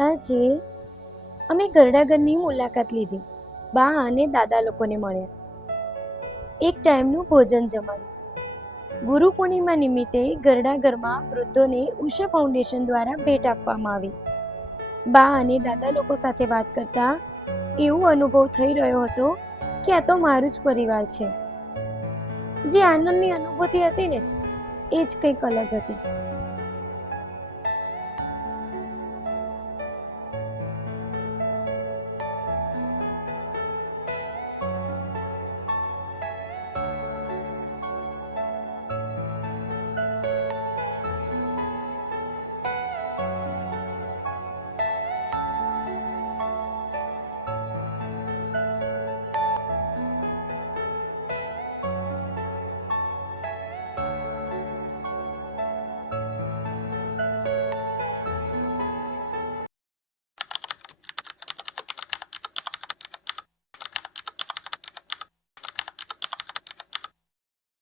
આજે અમે ગરડાગરની મુલાકાત લીધી. બા અને દાદા લોકોને મળ્યા. એક ટાઈમનું ભોજન જમાડ્યું. ગુરુ પૂર્ણિમા નિમિત્તે ગરડાગરમાં વૃદ્ધોને ઉષા ફાઉન્ડેશન દ્વારા ભેટ આપવામાં આવી. બા અને દાદા લોકો સાથે વાત કરતા એવો અનુભવ થઈ રહ્યો હતો કે આ તો મારું જ પરિવાર છે. જે આનંદની અનુભૂતિ હતી ને, એ જ કંઈક અલગ હતી.